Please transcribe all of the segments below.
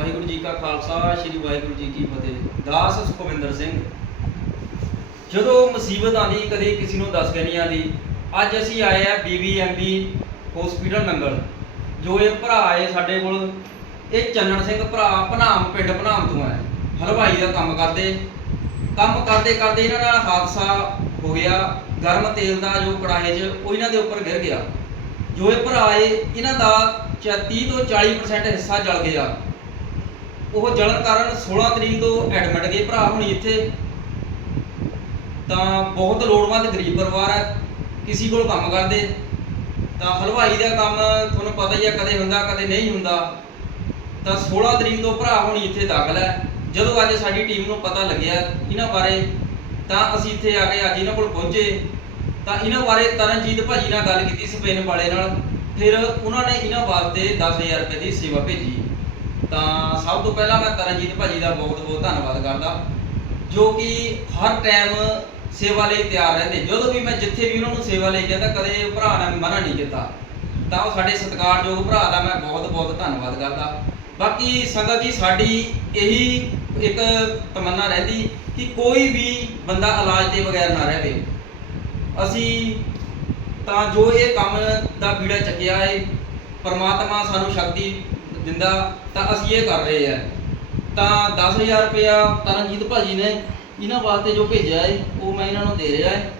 ਵਾਹਿਗੁਰੂ ਜੀ ਕਾ ਖਾਲਸਾ, ਸ੍ਰੀ ਵਾਹਿਗੁਰੂ ਜੀ ਕੀ ਫਤਿਹ। ਦਾਸ ਸੁਖਵਿੰਦਰ ਸਿੰਘ, ਜਦੋਂ ਮੁਸੀਬਤ ਆਂਦੀ ਕਦੇ ਕਿਸੇ ਨੂੰ ਦੱਸ ਕੇ ਨਹੀਂ ਆਂਦੀ ਅੱਜ ਅਸੀਂ ਆਏ ਆ ਬੀਬੀਐਮਬੀ ਹਸਪੀਟਲ ਨੰਗਲ ਜੋ ਇਹ ਭਰਾ ਆਏ ਸਾਡੇ ਕੋਲ। ਇਹ ਚੰਨਣ ਸਿੰਘ ਭਰਾ ਭਨਾਮ ਪਿੰਡ ਭਨਾਮ ਤੋਂ ਹੈ ਹਲਵਾਈ ਦਾ ਕੰਮ ਕਰਦੇ। ਕੰਮ ਕਰਦੇ ਕਰਦੇ ਇਹਨਾਂ ਨਾਲ ਹਾਦਸਾ ਹੋ ਗਿਆ। ਗਰਮ ਤੇਲ ਦਾ ਜੋ ਕੜਾਹੇ 'ਚ, ਉਹ ਇਹਨਾਂ ਦੇ ਉੱਪਰ ਗਿਰ ਗਿਆ। ਜੋ ਇਹ ਭਰਾ ਆਏ, ਇਹਨਾਂ ਦਾ ਚ 30 ਤੋਂ 40% ਹਿੱਸਾ ਜਲ ਗਿਆ। ਉਹ ਜਲਣ ਕਾਰਨ 16 ਤਰੀਕ ਤੋਂ ਐਡਮਿਟ ਗਏ ਭਰਾ ਹੁਣੀ ਇੱਥੇ। ਤਾਂ ਬਹੁਤ ਲੋੜਵੰਦ ਗਰੀਬ ਪਰਿਵਾਰ ਹੈ, ਕਿਸੇ ਕੋਲ ਕੰਮ ਕਰਦੇ। ਤਾਂ ਹਲਵਾਈ ਦਾ ਕੰਮ ਤੁਹਾਨੂੰ ਪਤਾ ਹੀ ਹੈ, ਕਦੇ ਹੁੰਦਾ, ਕਦੇ ਨਹੀਂ ਹੁੰਦਾ। ਤਾਂ 16 ਤਰੀਕ ਤੋਂ ਭਰਾ ਹੁਣੀ ਇੱਥੇ ਦਾਖਲ ਹੈ। ਜਦੋਂ ਅੱਜ ਸਾਡੀ ਟੀਮ ਨੂੰ ਪਤਾ ਲੱਗਿਆ ਇਹਨਾਂ ਬਾਰੇ, ਤਾਂ ਅਸੀਂ ਇੱਥੇ ਆ ਕੇ ਅੱਜ ਇਹਨਾਂ ਕੋਲ ਪਹੁੰਚੇ। ਤਾਂ ਇਹਨਾਂ ਬਾਰੇ ਤਰਨਜੀਤ ਭਾਜੀ ਨਾਲ ਗੱਲ ਕੀਤੀ ਸਪੇਨ ਵਾਲੇ ਨਾਲ। ਫਿਰ ਉਹਨਾਂ ਨੇ ਇਹਨਾਂ ਵਾਸਤੇ 10000 ਰੁਪਏ ਦੀ ਸੇਵਾ ਭੇਜੀ। ਤਾਂ ਸਭ ਤੋਂ ਪਹਿਲਾਂ ਮੈਂ ਤਰਨਜੀਤ ਭਾਜੀ ਦਾ ਬਹੁਤ ਬਹੁਤ ਧੰਨਵਾਦ ਕਰਦਾ, ਜੋ ਕਿ ਹਰ ਟਾਈਮ ਸੇਵਾ ਲਈ ਤਿਆਰ ਰਹਿੰਦੇ। ਜਦੋਂ ਵੀ ਮੈਂ ਜਿੱਥੇ ਵੀ ਉਹਨਾਂ ਨੂੰ ਸੇਵਾ ਲਈ ਕਹਿੰਦਾ ਕਦੇ ਭਰਾ ਨੇ ਮਨਾ ਨਹੀਂ ਕੀਤਾ। ਤਾਂ ਉਹ ਸਾਡੇ ਸਤਿਕਾਰਯੋਗ ਭਰਾ ਦਾ ਮੈਂ ਬਹੁਤ ਬਹੁਤ ਧੰਨਵਾਦ ਕਰਦਾ। ਬਾਕੀ ਸੰਗਤ ਜੀ, ਸਾਡੀ ਇਹੀ ਇੱਕ ਤਮੰਨਾ ਰਹਿੰਦੀ ਕਿ ਕੋਈ ਵੀ ਬੰਦਾ ਇਲਾਜ ਦੇ ਬਗੈਰ ਨਾ ਰਹੇ। ਅਸੀਂ ਤਾਂ ਜੋ ਇਹ ਕੰਮ ਦਾ ਬੀੜਾ ਚੱਕਿਆ ਹੈ ਪਰਮਾਤਮਾ ਸਾਨੂੰ ਸ਼ਕਤੀ ਦਿੰਦਾ, ਤਾਂ ਅਸੀਂ ਇਹ ਕਰ ਰਹੇ ਆ। ਤਾਂ 10000 ਰੁਪਇਆ ਤਰਨਜੀਤ ਭਾਜੀ ਨੇ ਇਹਨਾਂ ਵਾਸਤੇ ਜੋ ਭੇਜਿਆ ਹੈ ਉਹ ਮੈਂ ਇਹਨਾਂ ਨੂੰ ਦੇ ਰਿਹਾ ਹੈ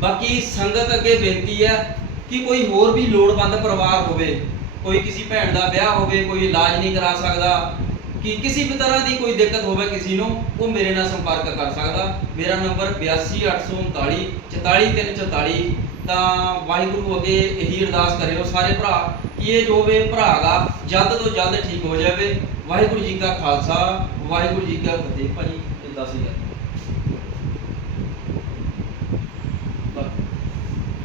ਬਾਕੀ ਸੰਗਤ ਅੱਗੇ ਬੇਨਤੀ ਹੈ ਕਿ ਕੋਈ ਹੋਰ ਵੀ ਲੋੜਵੰਦ ਪਰਿਵਾਰ ਹੋਵੇ, ਕੋਈ ਕਿਸੇ ਭੈਣ ਦਾ ਵਿਆਹ ਹੋਵੇ, ਕੋਈ ਇਲਾਜ ਨਹੀਂ ਕਰਾ ਸਕਦਾ, ਕਿ ਕਿਸੇ ਵੀ ਤਰ੍ਹਾਂ ਦੀ ਕੋਈ ਦਿੱਕਤ ਹੋਵੇ ਕਿਸੇ ਨੂੰ, ਉਹ ਮੇਰੇ ਨਾਲ ਸੰਪਰਕ ਕਰ ਸਕਦਾ। ਮੇਰਾ ਨੰਬਰ 828339 44344 ਤਾਂ ਵਾਹਿਗੁਰੂ ਅੱਗੇ ਇਹੀ ਅਰਦਾਸ ਕਰਿਓ ਸਾਰੇ ਭਰਾ ਕਿ ਇਹ ਜੋ ਵੇ ਭਰਾ ਗਾ, ਜਲਦ ਤੋਂ ਜਲਦ ਠੀਕ ਹੋ ਜਾਵੇ। ਵਾਹਿਗੁਰੂ ਜੀ ਕਾ ਖਾਲਸਾ, ਵਾਹਿਗੁਰੂ ਜੀ ਕਾ ਫਤਿਹ। ਭਾਜੀ ਇਹ ਦੱਸ